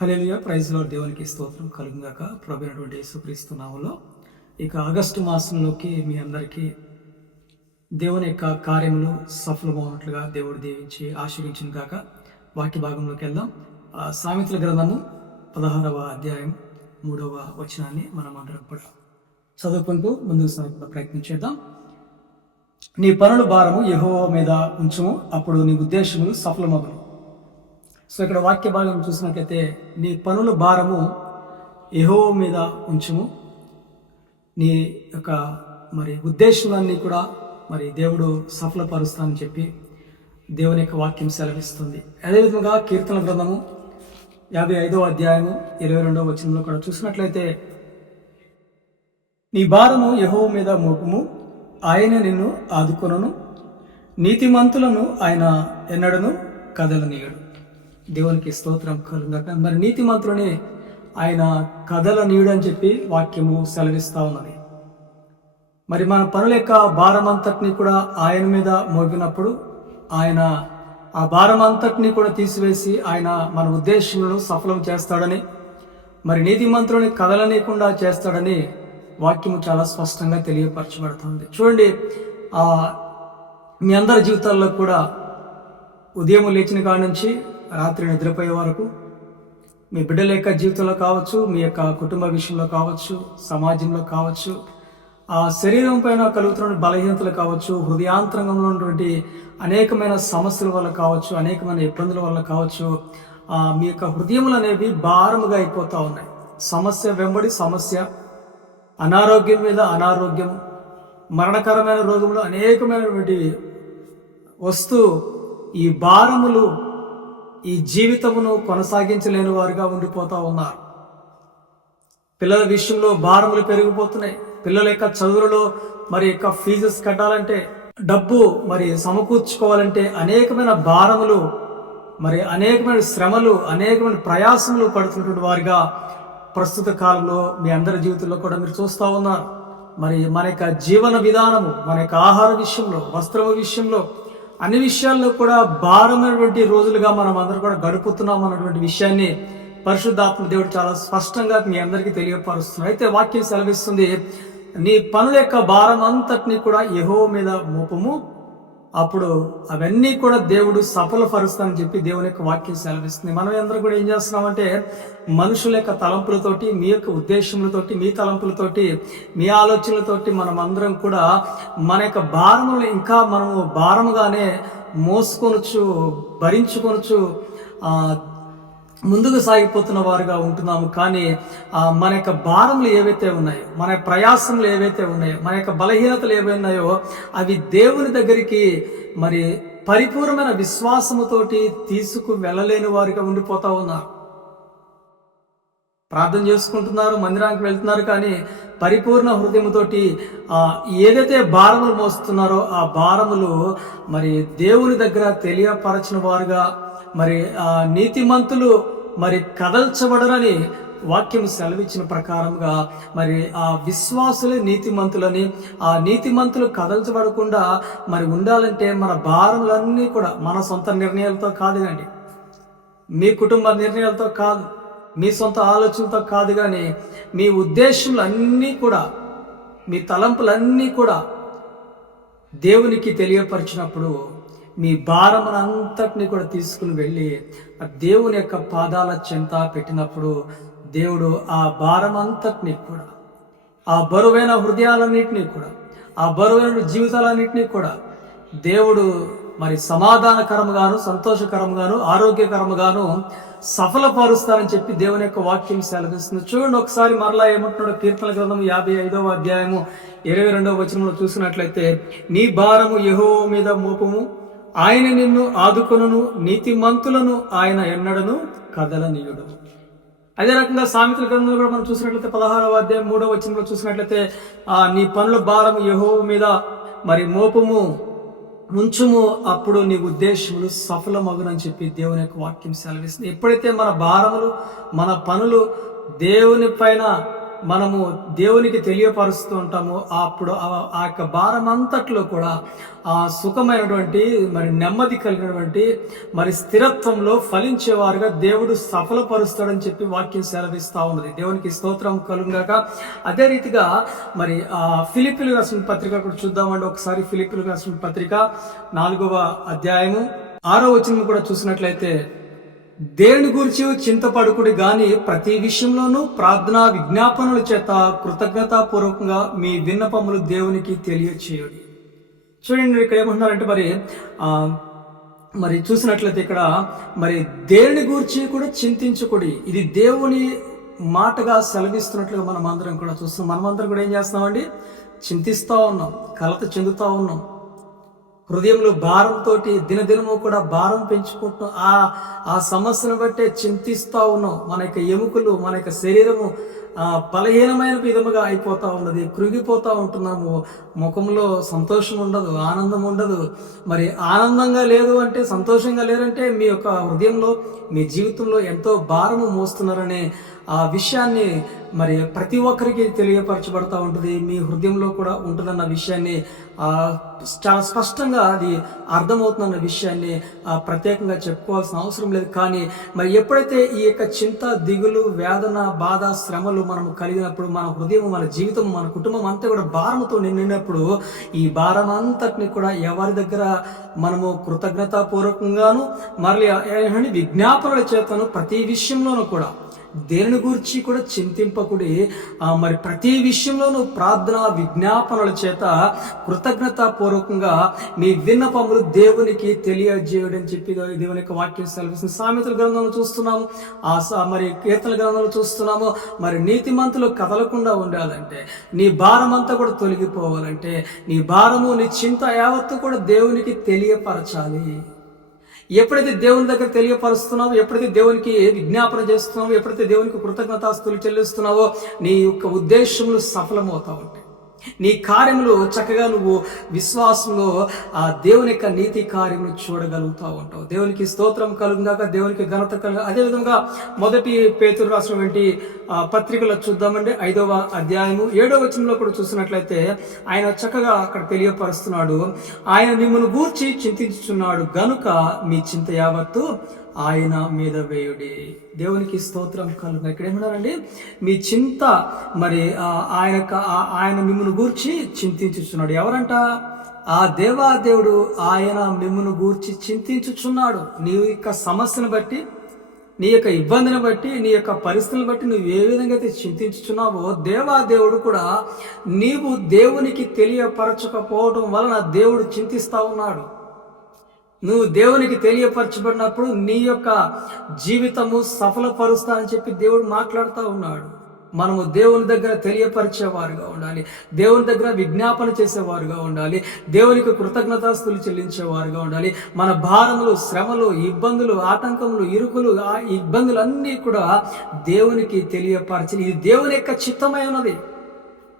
హల్లెలూయా. ప్రైజ్లో దేవునికి స్తోత్రం కలుగుగాక ప్రభునటువంటి యేసుక్రీస్తు నామంలో. ఇక ఆగస్టు మాసంలోకి మీ అందరికీ దేవుని యొక్క కార్యములు సఫలమవునట్లుగా దేవుడు దీవించి ఆశీర్వించిన కాక వాక్య భాగంలోకి వెళ్దాం. ఆ సామెతల గ్రంథము పదహారవ అధ్యాయం మూడవ వచనాన్ని మనం అందరం కూడా చదువుకుంటూ ముందుకు సాగుతున్న ప్రయత్నం చేద్దాం. నీ పనుల భారము యెహోవా మీద ఉంచుము. అప్పుడు నీ ఉద్దేశములు సఫలమగును. సో ఇక్కడ వాక్య భాగం చూసినట్లయితే నీ పనుల భారము ఎహో మీద ఉంచుము. నీ యొక్క మరి ఉద్దేశాలన్నీ కూడా మరి దేవుడు సఫలపరుస్తానని చెప్పి దేవుని యొక్క వాక్యం సెలవిస్తుంది. అదేవిధంగా కీర్తన గ్రంథము యాభై ఐదో అధ్యాయము ఇరవై రెండవ వచనంలో కూడా చూసినట్లయితే నీ భారము యహో మీద మోపము ఆయన నిన్ను ఆదుకొనను. నీతిమంతులను ఆయన ఎన్నడను కదలనీయడు. దేవునికి స్తోత్రం కలుగాక మరి నీతిమంతులని ఆయన కథల నీడని చెప్పి వాక్యము సెలవిస్తూ ఉన్నది. మరి మన పనుల యొక్క భారం అంతటిని కూడా ఆయన మీద మోగినప్పుడు ఆయన ఆ భారం అంతటిని కూడా తీసివేసి ఆయన మన ఉద్దేశములను సఫలం చేస్తాడని మరి నీతిమంతులని కదలనీయకుండా చేస్తాడని వాక్యము చాలా స్పష్టంగా తెలియపరచబడుతుంది. చూడండి ఆ మీ అందరి జీవితాల్లో కూడా ఉదయం లేచిన కాడ నుంచి రాత్రి నిద్రపోయే వరకు మీ బిడ్డల యొక్క జీవితంలో కావచ్చు మీ యొక్క కుటుంబ విషయంలో కావచ్చు సమాజంలో కావచ్చు ఆ శరీరం పైన కలుగుతున్న బలహీనతలు కావచ్చు హృదయాంతరంగంలో ఉన్నటువంటి అనేకమైన సమస్యల వల్ల కావచ్చు అనేకమైన ఇబ్బందుల వల్ల కావచ్చు మీ యొక్క హృదయములు అనేవి భారముగా అయిపోతూ ఉన్నాయి. సమస్య వెంబడి సమస్య అనారోగ్యం మీద అనారోగ్యం మరణకరమైన రోగములు అనేకమైనటువంటి వస్తూ ఈ భారములు ఈ జీవితమును కొనసాగించలేని వారుగా ఉండిపోతూ ఉన్నారు. పిల్లల విషయంలో భారములు పెరిగిపోతున్నాయి. పిల్లల యొక్క చదువులలో మరి యొక్క ఫీజెస్ కట్టాలంటే డబ్బు మరి సమకూర్చుకోవాలంటే అనేకమైన భారములు మరి అనేకమైన శ్రమలు అనేకమైన ప్రయాసములు పడుతున్నటువంటి వారిగా ప్రస్తుత కాలంలో మీ అందరి జీవితంలో కూడా మీరు చూస్తూ ఉన్నారు. మరి మన యొక్క జీవన విధానము మన యొక్క ఆహార విషయంలో వస్త్రము విషయంలో అన్ని విషయాల్లో కూడా భారమైనటువంటి రోజులుగా మనం అందరూ కూడా గడుపుతున్నాం అన్నటువంటి విషయాన్ని పరిశుద్ధాత్మ దేవుడు చాలా స్పష్టంగా మీ అందరికీ తెలియపరుస్తున్నాడు. అయితే వాక్యం సెలవిస్తుంది నీ పనుల యొక్క భారం అంతటిని కూడా యహో మీద మోపము అప్పుడు అవన్నీ కూడా దేవుడు సఫలపరుస్తానని చెప్పి దేవుని యొక్క వాక్యం సెలవిస్తుంది. మనం అందరూ కూడా ఏం చేస్తున్నామంటే మనుషుల యొక్క తలంపులతోటి మీ యొక్క ఉద్దేశములతోటి మీ తలంపులతోటి మీ ఆలోచనలతోటి మనం అందరం కూడా మన యొక్క భారములు ఇంకా మనము భారముగానే మోసుకొనొచ్చు భరించుకొనొచ్చు ముందుకు సాగిపోతున్న వారుగా ఉంటున్నాము. కానీ మన యొక్క భారములు ఏవైతే ఉన్నాయో మన ప్రయాసములు ఏవైతే ఉన్నాయో మన యొక్క బలహీనతలు ఏవై ఉన్నాయో అవి దేవుని దగ్గరికి మరి పరిపూర్ణమైన విశ్వాసముతోటి తీసుకు వెళ్ళలేని వారిగా ఉండిపోతా ఉన్నారు. ప్రార్థన చేసుకుంటున్నారు మందిరానికి వెళ్తున్నారు కానీ పరిపూర్ణ హృదయముతోటి ఆ ఏదైతే భారములు మోస్తున్నారో ఆ భారములు మరి దేవుని దగ్గర తెలియపరచిన వారుగా మరి ఆ నీతిమంతులు మరి కదల్చబడరని వాక్యం సెలవిచ్చిన ప్రకారంగా మరి ఆ విశ్వాసులే నీతిమంతులని ఆ నీతిమంతులు కదల్చబడకుండా మరి ఉండాలంటే మన భారములన్నీ కూడా మన సొంత నిర్ణయాలతో కాదు కానీ మీ కుటుంబ నిర్ణయాలతో కాదు మీ సొంత ఆలోచనతో కాదు కానీ మీ ఉద్దేశములన్నీ కూడా మీ తలంపులన్నీ కూడా దేవునికి తెలియపరిచినప్పుడు మీ భారమునంతటిని కూడా తీసుకుని వెళ్ళి ఆ దేవుని యొక్క పాదాల చెంత పెట్టినప్పుడు దేవుడు ఆ భారమంతటిని కూడా ఆ బరువైన హృదయాలన్నింటినీ కూడా ఆ బరువైన జీవితాలన్నింటినీ కూడా దేవుడు మరి సమాధానకరముగాను సంతోషకరముగాను ఆరోగ్యకరముగాను సఫలపరుస్తానని చెప్పి దేవుని యొక్క వాక్యం సెలవిస్తుంది. చూడండి ఒకసారి మరలా ఏమంటున్నాడు కీర్తన గ్రంథం యాభై ఐదవ అధ్యాయము ఇరవై రెండవ వచనంలో చూసినట్లయితే నీ భారము యహో మీద మోపము ఆయన నిన్ను ఆదుకొనును నీతిమంతులను ఆయన ఎన్నడను కదలనీయుడు. అదే రకంగా సామెతల గ్రంథంలో కూడా మనం చూసినట్లయితే పదహారవ అధ్యాయం మూడవ వచనంలో చూసినట్లయితే ఆ నీ పనుల భారం యహో మీద మరి మోపము ఉంచుము అప్పుడు నీ ఉద్దేశములు సఫలమగునని చెప్పి దేవుని యొక్క వాక్యం సెలవిస్తుంది. ఎప్పుడైతే మన భారములు మన పనులు దేవుని పైన మనము దేవునికి తెలియపరుస్తూ ఉంటామో. అప్పుడు ఆ- యొక్క భారం అంతట్లో కూడా ఆ సుఖమైనటువంటి మరి నెమ్మది కలిగినటువంటి మరి స్థిరత్వంలో ఫలించేవారుగా దేవుడు సఫలపరుస్తాడని చెప్పి వాక్యం సెలవిస్తూ ఉన్నది. దేవునికి స్తోత్రం కలుగాక అదే రీతిగా మరి ఆ ఫిలిపిలు రాసిన పత్రిక కూడా చూద్దామండి. ఒకసారి ఫిలిపిలు రాసిన పత్రిక నాలుగవ అధ్యాయము ఆరో వచనం కూడా చూసినట్లయితే దేవుని గురించి చింతపడుకుడి గాని ప్రతి విషయంలోనూ ప్రార్థనా విజ్ఞాపనల చేత కృతజ్ఞతాపూర్వకంగా మీ విన్నపములు దేవునికి తెలియచేయండి. చూడండి ఇక్కడ ఏమంటున్నారంటే మరి మరి చూసినట్లయితే ఇక్కడ మరి దేవుని గురించి కూడా చింతించుకుడి. ఇది దేవుని మాటగా సెలవిస్తున్నట్లుగా మనం అందరం కూడా చూస్తున్నాం. మనమందరం కూడా ఏం చేస్తున్నామండి? చింతిస్తూ ఉన్నాం. కలత చెందుతూ ఉన్నాం. హృదయంలో భారంతో దినదినము కూడా భారం పెంచుకుంటున్నాం ఆ ఆ సమస్యను బట్టే చింతిస్తూ ఉన్నాం. మన యొక్క ఎముకలు మన యొక్క శరీరము బలహీనమైన విధముగా అయిపోతూ ఉన్నది కృంగిపోతూ ఉంటున్నాము. ముఖంలో సంతోషం ఉండదు ఆనందం ఉండదు. మరి ఆనందంగా లేదు అంటే సంతోషంగా లేరంటే మీ యొక్క హృదయంలో మీ జీవితంలో ఎంతో భారము మోస్తున్నారనే ఆ విషయాన్ని మరి ప్రతి ఒక్కరికి తెలియపరచబడతా ఉంటుంది. మీ హృదయంలో కూడా ఉంటుందన్న విషయాన్ని చాలా స్పష్టంగా అది అర్థమవుతుందన్న విషయాన్ని ప్రత్యేకంగా చెప్పుకోవాల్సిన అవసరం లేదు. కానీ మరి ఎప్పుడైతే ఈ యొక్క చింత దిగులు వేదన బాధ శ్రమలు మనం కలిగినప్పుడు మన హృదయం మన జీవితం మన కుటుంబం అంతా కూడా భారంతో నిండినప్పుడు ఈ భారం అంతటిని కూడా ఎవరి దగ్గర మనము కృతజ్ఞతాపూర్వకంగాను మరలి విజ్ఞాపనల చేతను ప్రతి విషయంలోనూ కూడా దేని గురించి కూడా చింతింప ఆ, మరి ప్రతి విషయంలోనూ ప్రార్థన విజ్ఞాపనల చేత కృతజ్ఞతా పూర్వకంగా మీ విన్నపములు దేవునికి తెలియజేయడం చెప్పి దేవుని యొక్క వాక్యం సెలవిస్తుంది. సామెతల గ్రంథంలో చూస్తున్నాము ఆ మరి కీర్తన గ్రంథంలో చూస్తున్నాము. మరి నీతిమంతులు కదలకుండా ఉండాలంటే నీ భారం అంతా కూడా తొలగిపోవాలంటే నీ భారము నీ చింత యావత్తు కూడా దేవునికి తెలియపరచాలి. ఎప్పుడైతే దేవుని దగ్గర తెలియపరుస్తున్నావో ఎప్పుడైతే దేవునికి విజ్ఞాపన చేస్తున్నావో ఎప్పుడైతే దేవునికి కృతజ్ఞతాస్తులు చెల్లిస్తున్నావో నీ యొక్క ఉద్దేశములు సఫలమవుతా ఉంటాయి. నీ కార్యములు చక్కగా నువ్వు విశ్వాసంలో ఆ దేవుని యొక్క నీతి కార్యములు చూడగలుగుతా ఉంటావు దేవునికి స్తోత్రం కలుగుగాక దేవునికి ఘనత కలుగు అదేవిధంగా మొదటి పేతురు రాసినటువంటి పత్రికలో చూద్దామండి ఐదవ అధ్యాయము. ఏడవ వచనంలో కూడా చూసినట్లయితే ఆయన చక్కగా అక్కడ తెలియపరుస్తున్నాడు. ఆయన మిమ్మల్ని గూర్చి చింతించుచున్నాడు. గనుక మీ చింత యావత్తు ఆయన మీద వేయుడి. దేవునికి స్తోత్రం కలుగు ఇక్కడ ఏమన్నారండి మీ చింత మరి ఆయన ఆయన మిమ్మల్ని గూర్చి చింతించుచున్నాడు. ఎవరంట? ఆ దేవాదేవుడు ఆయన మిమ్మల్ని గూర్చి చింతించుచున్నాడు. నీ యొక్క సమస్యను బట్టి నీ యొక్క ఇబ్బందిని బట్టి నీ యొక్క పరిస్థితులను బట్టి నువ్వు ఏ విధంగా అయితే చింతించుచున్నావో దేవాదేవుడు కూడా నీవు దేవునికి తెలియపరచకపోవడం వలన దేవుడు చింతిస్తా ఉన్నాడు. నువ్వు దేవునికి తెలియపరచబడినప్పుడు నీ యొక్క జీవితము సఫలపరుస్తానని చెప్పి దేవుడు మాట్లాడుతూ ఉన్నాడు. మనము దేవుని దగ్గర తెలియపరిచేవారుగా ఉండాలి. దేవుని దగ్గర విజ్ఞాపన చేసేవారుగా ఉండాలి. దేవునికి కృతజ్ఞతాస్తులు చెల్లించేవారుగా ఉండాలి. మన భారములు శ్రమలు ఇబ్బందులు ఆటంకములు ఇరుకులు ఆ ఇబ్బందులన్నీ కూడా దేవునికి తెలియపరచి ఇది దేవుని యొక్క చిత్తమై ఉన్నది.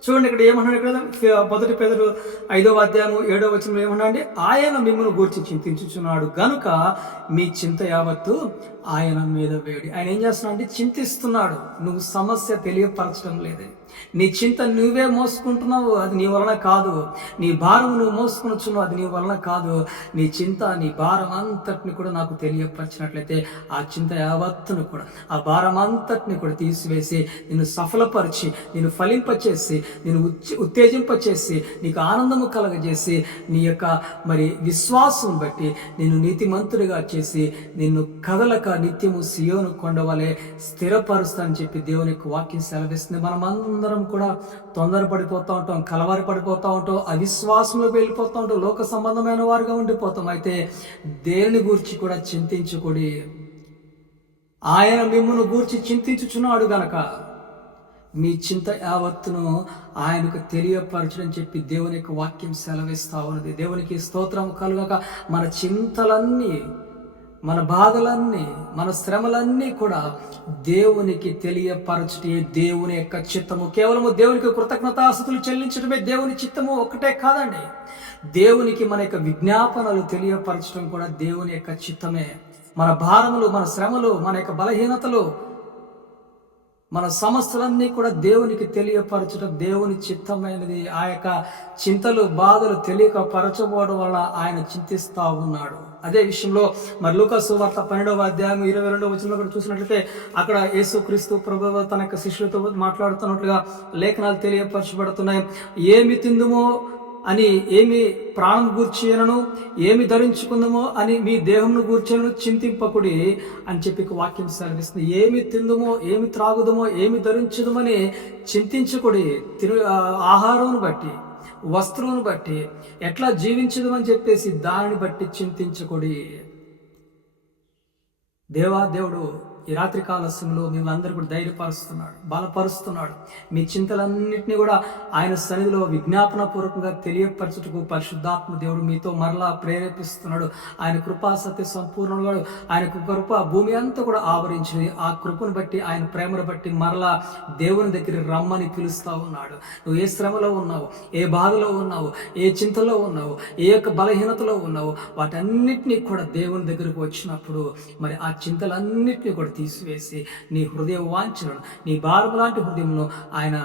చూడండి ఇక్కడ ఏమన్నాడు ఇక్కడ? మొదటి పేదలు ఐదవ అధ్యాయము ఏడవ వచ్చిన ఏమన్నా అండి ఆయన మిమ్మల్ని గూర్చి చింతించుచున్నాడు. గనుక మీ చింత యావత్తు ఆయన మీద వేడి. ఆయన ఏం చేస్తున్నాడు అంటే చింతిస్తున్నాడు. నువ్వు సమస్య తెలియపరచడం లేదు. నీ చింత నువ్వే మోసుకుంటున్నావు అది నీ వలన కాదు. నీ భారం నువ్వు మోసుకునొచ్చున్నావు అది నీ వలన కాదు. నీ చింత నీ భారం అంతటిని కూడా నాకు తెలియపరిచినట్లయితే ఆ చింత యావత్తును కూడా ఆ భారం అంతటిని కూడా తీసివేసి నిన్ను సఫలపరిచి నిన్ను ఫలింపచేసి నేను ఉత్తేజింపచేసి నీకు ఆనందము కలగజేసి నీ యొక్క మరి విశ్వాసం బట్టి నిన్ను నీతిమంతుడిగా చేసి నిన్ను కదలక నిత్యము సియోను కొండవలే స్థిరపరుస్తానని చెప్పి దేవుని యొక్క వాక్యం సెలవిస్తుంది. మనం మనమందరం కూడా తొందరపడిపోతూ ఉంటాం కలవారి పడిపోతూ ఉంటాం అవిశ్వాసంలో వెళ్ళిపోతూ ఉంటాం లోక సంబంధమైన వారుగా ఉండిపోతాం. అయితే దేని గురించి కూడా చింతించుకుడి ఆయన మిమ్మల్ని గూర్చి చింతించుచున్నాడు గనక మీ చింత యావత్తును ఆయనకు తెలియపరచడం చెప్పి దేవుని యొక్క వాక్యం సెలవిస్తా ఉన్నది. దేవునికి స్తోత్రం కలుగక మన చింతలన్నీ మన బాధలన్నీ మన శ్రమలన్నీ కూడా దేవునికి తెలియపరచటే దేవుని యొక్క చిత్తము కేవలము దేవునికి కృతజ్ఞతాస్థుతులు చెల్లించడమే దేవుని చిత్తము ఒకటే కాదండి. దేవునికి మన యొక్క విజ్ఞాపనలు తెలియపరచడం కూడా దేవుని యొక్క చిత్తమే. మన భారములు మన శ్రమలు మన యొక్క బలహీనతలు మన సమస్యలన్నీ కూడా దేవునికి తెలియపరచడం దేవుని చిత్తమైనది. ఆ యొక్క చింతలు బాధలు తెలియక పరచబోవడం వల్ల ఆయన చింతిస్తూ ఉన్నాడు. అదే విషయంలో మరి లూకాసు వార్త పన్నెండవ అధ్యాయం ఇరవై రెండవ వచనంలో కూడా చూసినట్లయితే అక్కడ యేసు క్రీస్తు ప్రభు తన యొక్క శిష్యులతో మాట్లాడుతున్నట్లుగా లేఖనాలు తెలియపరచబడుతున్నాయి. ఏమి తిందుమో అని ఏమి ప్రాణం గూర్చియనను ఏమి ధరించుకుందామో అని మీ దేహంను గూర్చను చింతింపకుడి అని చెప్పి వాక్యం సెలవిస్తుంది. ఏమి తిందుమో ఏమి త్రాగుదమో ఏమి ధరించుదమని చింతించకుడి తిరు ఆహారం బట్టి వస్త్రమును బట్టి ఎట్లా జీవించదు అని చెప్పేసి దానిని బట్టి చింతించకూడి దేవా దేవుడు ఈ రాత్రి కాలస్యంలో మిమ్మల్ని కూడా ధైర్యపరుస్తున్నాడు బలపరుస్తున్నాడు. మీ చింతలన్నింటినీ కూడా ఆయన సన్నిధిలో విజ్ఞాపన పూర్వకంగా తెలియపరచుటకు పరిశుద్ధాత్మ దేవుడు మీతో మరలా ప్రేరేపిస్తున్నాడు. ఆయన కృపా సత్య సంపూర్ణుడు ఆయన కృప భూమి అంతా కూడా ఆవరించింది ఆ కృపను బట్టి ఆయన ప్రేమను బట్టి మరలా దేవుని దగ్గర రమ్మని పిలుస్తా ఉన్నాడు. నువ్వు ఏ శ్రమలో ఉన్నావు ఏ బాధలో ఉన్నావు ఏ చింతలో ఉన్నావు ఏ యొక్క బలహీనతలో ఉన్నావు వాటన్నిటినీ కూడా దేవుని దగ్గరకు వచ్చినప్పుడు మరి ఆ చింతలన్నింటినీ కూడా తీసివేసి నీ హృదయ వాంఛలను నీ భారం లాంటి హృదయంలో ఆయన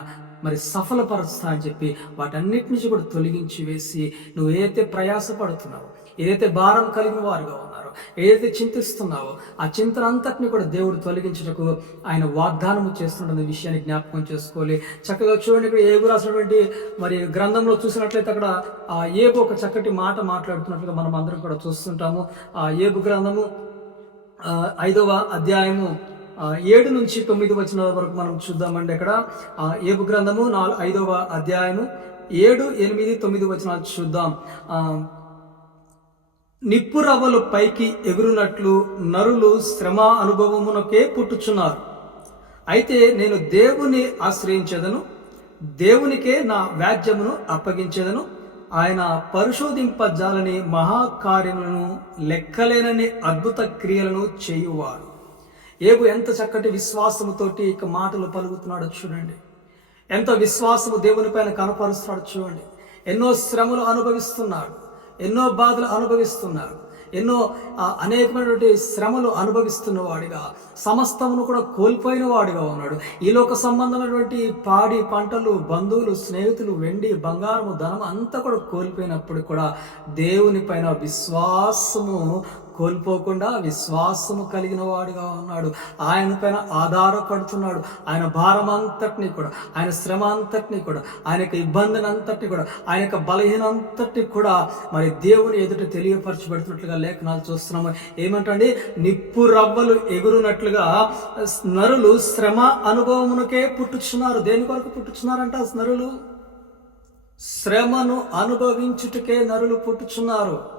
మరి సఫలపరుస్తా అని చెప్పి వాటన్నిటి నుంచి కూడా తొలగించి వేసి నువ్వు ఏదైతే ప్రయాసపడుతున్నావో ఏదైతే భారం కలిగిన వారుగా ఉన్నారో ఏదైతే చింతిస్తున్నావో ఆ చింతన అంతటిని కూడా దేవుడు తొలగించుటకు ఆయన వాగ్దానము చేస్తున్న విషయాన్ని జ్ఞాపకం చేసుకోవాలి. చక్కగా చూడండి ఇక్కడ ఏబు రాసినటువంటి మరి గ్రంథంలో చూసినట్లయితే అక్కడ ఆ ఏబు ఒక చక్కటి మాట మాట్లాడుతున్నట్లుగా మనం అందరం కూడా చూస్తుంటాము. ఆ ఏబు గ్రంథము ఐదవ అధ్యాయము ఏడు నుంచి తొమ్మిది వచ్చిన వరకు మనం చూద్దామండి ఇక్కడ. ఏపు గ్రంథము నాలుగు ఐదవ అధ్యాయము ఏడు ఎనిమిది తొమ్మిది వచనాలు చూద్దాం. నిప్పు నిప్పురవ్వలు పైకి ఎగురునట్లు నరులు శ్రమ అనుభవమునకే పుట్టుచున్నారు. అయితే నేను దేవుని ఆశ్రయించదను దేవునికే నా వ్యాజ్యమును అప్పగించేదను ఆయన పరిశోధింపజాలని మహాకార్యములను లెక్కలేనని అద్భుత క్రియలను చేయువారు. ఏబు ఎంత చక్కటి విశ్వాసముతోటి ఇక మాటలు పలుకుతున్నాడో చూడండి. ఎంత విశ్వాసము దేవుని పైన కనపరుస్తున్నాడు చూడండి. ఎన్నో శ్రమలు అనుభవిస్తున్నాడు. ఎన్నో బాధలు అనుభవిస్తున్నాడు. ఎన్నో అనేకమైనటువంటి శ్రమలు అనుభవిస్తున్న వాడిగా సమస్తమును కూడా కోల్పోయిన వాడిగా ఉన్నాడు. ఈ లోక సంబంధమైనటువంటి పాడి పంటలు బంధువులు స్నేహితులు వెండి బంగారము ధనం అంతా కూడా కోల్పోయినప్పుడు కూడా దేవుని పైన విశ్వాసము కోల్పోకుండా విశ్వాసము కలిగిన వాడుగా ఉన్నాడు. ఆయన పైన ఆధారపడుతున్నాడు ఆయన భారం అంతటినీ కూడా ఆయన శ్రమ అంతటిని కూడా ఆయన యొక్క ఇబ్బందిని అంతటిని కూడా ఆయన యొక్క బలహీన అంతటిని కూడా మరి దేవుని ఎదుట తెలియపరచబడుతున్నట్లుగా లేఖనాలు చూస్తున్నాము. ఏమంటండి? నిప్పు రవ్వలు ఎగురునట్లుగా నరులు శ్రమ అనుభవమునకే పుట్టుచున్నారు. దేని కొరకు పుట్టుచున్నారంట నరులు? శ్రమను అనుభవించుటకే నరులు పుట్టుచున్నారు.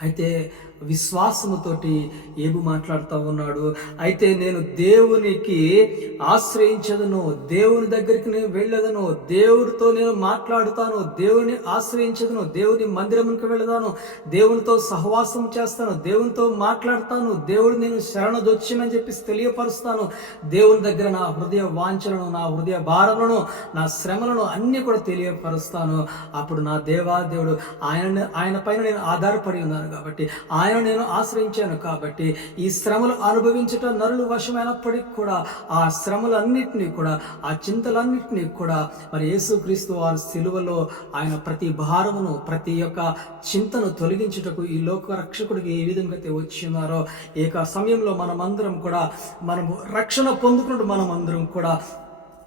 అయితే విశ్వాసముతోటి ఏబు మాట్లాడుతూ ఉన్నాడు? అయితే నేను దేవునికి ఆశ్రయించదను దేవుని దగ్గరికి నేను వెళ్ళదను దేవుడితో నేను మాట్లాడుతాను దేవుని ఆశ్రయించదను దేవుని మందిరమునికి వెళదాను దేవునితో సహవాసం చేస్తాను దేవునితో మాట్లాడతాను దేవుడు నేను శరణదొచ్చినని చెప్పి తెలియపరుస్తాను. దేవుని దగ్గర నా హృదయ వాంఛలను నా హృదయ భారములను నా శ్రమలను అన్నీ కూడా తెలియపరుస్తాను. అప్పుడు నా దేవా దేవుడు ఆయన ఆయన పైన నేను ఆధారపడి ఉన్నాను కాబట్టి ఆయన ఆయన నేను ఆశ్రయించాను కాబట్టి ఈ శ్రమలు అనుభవించటం నరులు వశమైనప్పటికీ కూడా ఆ శ్రమలన్నింటినీ కూడా ఆ చింతలన్నింటినీ కూడా మరి యేసుక్రీస్తు వారి సిలువలో ఆయన ప్రతి భారమును ప్రతి యొక్క చింతను తొలగించుటకు ఈ లోక రక్షకుడికి ఏ విధంగా అయితే వచ్చి ఉన్నారో ఏక సమయంలో మనమందరం కూడా మనము రక్షణ పొందుకున్నట్టు మనమందరం కూడా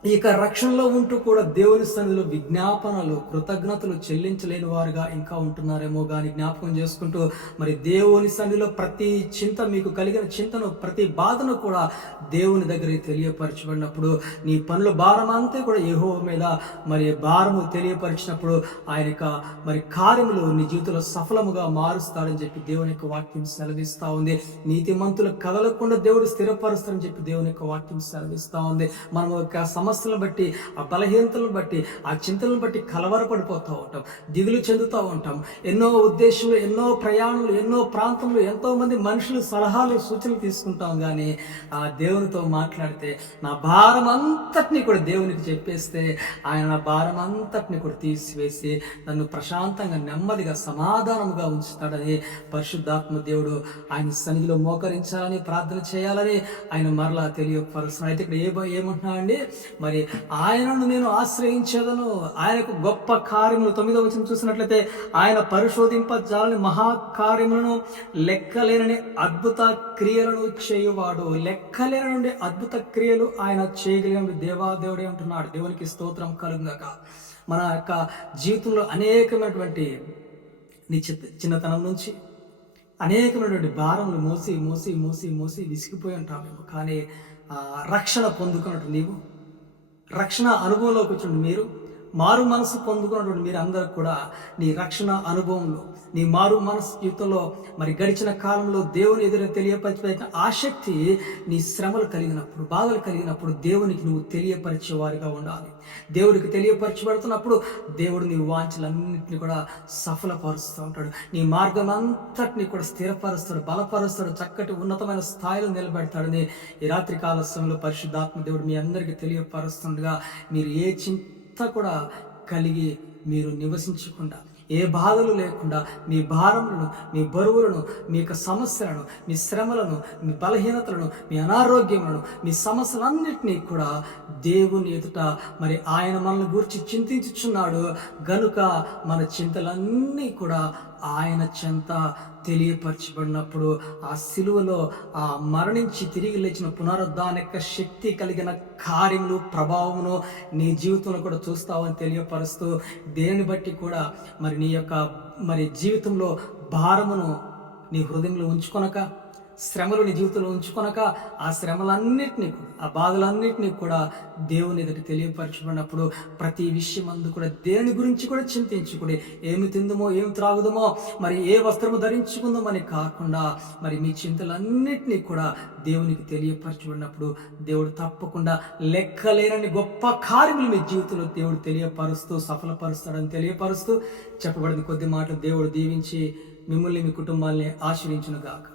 ఇక రక్షణలో ఉంటూ కూడా దేవుని సన్నిధిలో విజ్ఞాపనలు కృతజ్ఞతలు చెల్లించలేని వారుగా ఇంకా ఉంటున్నారేమో కానీ జ్ఞాపకం చేసుకుంటూ మరి దేవుని సన్నిధిలో ప్రతి చింత మీకు కలిగిన చింతను ప్రతి బాధను కూడా దేవుని దగ్గర తెలియపరచబడినప్పుడు నీ పనుల భారం అంతా కూడా ఏహో మీద మరి భారము తెలియపరిచినప్పుడు ఆయన యొక్క మరి కార్యములు నీ జీవితంలో సఫలముగా మారుస్తారని చెప్పి దేవుని యొక్క వాక్యం సెలవిస్తూ ఉంది. నీతిమంతులు కదలకుండా దేవుడు స్థిరపరుస్తారని చెప్పి దేవుని యొక్క వాక్యం సెలవిస్తూ ఉంది. మనం ఒక సమస్యలను బట్టి ఆ బలహీనతలను బట్టి ఆ చింతలను బట్టి కలవరపడిపోతూ ఉంటాం దిగులు చెందుతూ ఉంటాం. ఎన్నో ఉద్దేశాలు ఎన్నో ప్రయాణాలు ఎన్నో ప్రాంతంలో ఎంతోమంది మనుషులు సలహాలు సూచనలు తీసుకుంటాం కానీ ఆ దేవునితో మాట్లాడితే నా భారం అంతటినీ కూడా దేవునికి చెప్పేస్తే ఆయన నా భారం అంతటిని కూడా తీసివేసి నన్ను ప్రశాంతంగా నెమ్మదిగా సమాధానముగా ఉంచుతాడని పరిశుద్ధాత్మ దేవుడు ఆయన సన్నిధిలో మోకరించాలని ప్రార్థన చేయాలని ఆయన మరలా తెలియపరుస్తున్నాడు. అయితే ఇక్కడ ఏ ఏమంటున్నా అండి మరి ఆయనను నేను ఆశ్రయించేదను. ఆయనకు గొప్ప కార్యములు. తొమ్మిదో వచ్చిన చూసినట్లయితే ఆయన పరిశోధింపజాలని మహాకార్యములను లెక్కలేనని అద్భుత క్రియలను చేయువాడు. లెక్కలేనని అద్భుత క్రియలు ఆయన చేయగలిగిన దేవాదేవుడే అంటున్నాడు. దేవునికి స్తోత్రం కలుగాక మన యొక్క జీవితంలో అనేకమైనటువంటి నీ చిత్త- చిన్నతనం నుంచి అనేకమైనటువంటి భారములు మోసి మోసి మోసి మోసి విసిగిపోయి ఉంటాం మేము కానీ రక్షణ పొందుకున్నట్టు నీవు రక్షణ అనుభవంలోకి వచ్చిన మీరు? మారు మనసు పొందుకున్నటువంటి మీరు అందరూ కూడా నీ రక్షణ అనుభవంలో నీ మారు మనసు జీవితంలో మరి గడిచిన కాలంలో దేవుని ఎదురు తెలియపరిచిన ఆసక్తి నీ శ్రమలు కలిగినప్పుడు బాధలు కలిగినప్పుడు దేవునికి నువ్వు తెలియపరిచే వారిగా ఉండాలి. దేవుడికి తెలియపరచబడుతున్నప్పుడు దేవుడు నీ వాంఛలన్నింటినీ కూడా సఫలపరుస్తూ ఉంటాడు. నీ మార్గం అంతటిని కూడా స్థిరపరుస్తాడు బలపరుస్తాడు చక్కటి ఉన్నతమైన స్థాయిలో నిలబెడతాడని ఈ రాత్రి కాల సమయంలో పరిశుద్ధాత్మ దేవుడు మీ అందరికీ తెలియపరుస్తుండగా మీరు ఏ చింత కూడా కలిగి మీరు నివసించకుండా ఏ బాధలు లేకుండా మీ భారములను మీ బరువులను మీ యొక్క సమస్యలను మీ శ్రమలను మీ బలహీనతలను మీ అనారోగ్యములను మీ సమస్యలన్నింటినీ కూడా దేవుని ఎదుట మరి ఆయన మనల్ని గురించి చింతించుచున్నాడు. గనుక మన చింతలన్నీ కూడా ఆయన చెంత తెలియపరచబడినప్పుడు ఆ సిలువలో ఆ మరణించి తిరిగి లేచిన పునరుద్ధాన యొక్క శక్తి కలిగిన కార్యములు ప్రభావమును నీ జీవితంలో కూడా చూస్తావని తెలియపరుస్తూ దేని బట్టి కూడా మరి నీ యొక్క మరి జీవితంలో భారమును నీ హృదయంలో ఉంచుకొనక శ్రమలు నీ జీవితంలో ఉంచుకొనక ఆ శ్రమలన్నింటినీ కూడా ఆ బాధలన్నింటినీ కూడా దేవుని ఎదుట తెలియపరచబడినప్పుడు ప్రతి విషయం అందు కూడా దేని గురించి కూడా చింతించుకుని ఏమి తిందుమో ఏమి త్రాగుదమో మరి ఏ వస్త్రము ధరించుకుందామని కాకుండా మరి మీ చింతలన్నింటినీ కూడా దేవునికి తెలియపరచబడినప్పుడు దేవుడు తప్పకుండా లెక్కలేనని గొప్ప కార్యములు మీ జీవితంలో దేవుడు తెలియపరుస్తూ సఫలపరుస్తాడని తెలియపరుస్తూ చెప్పబడిన కొద్ది మాటలు దేవుడు దీవించి మిమ్మల్ని మీ కుటుంబాల్ని ఆశ్రయించును గాక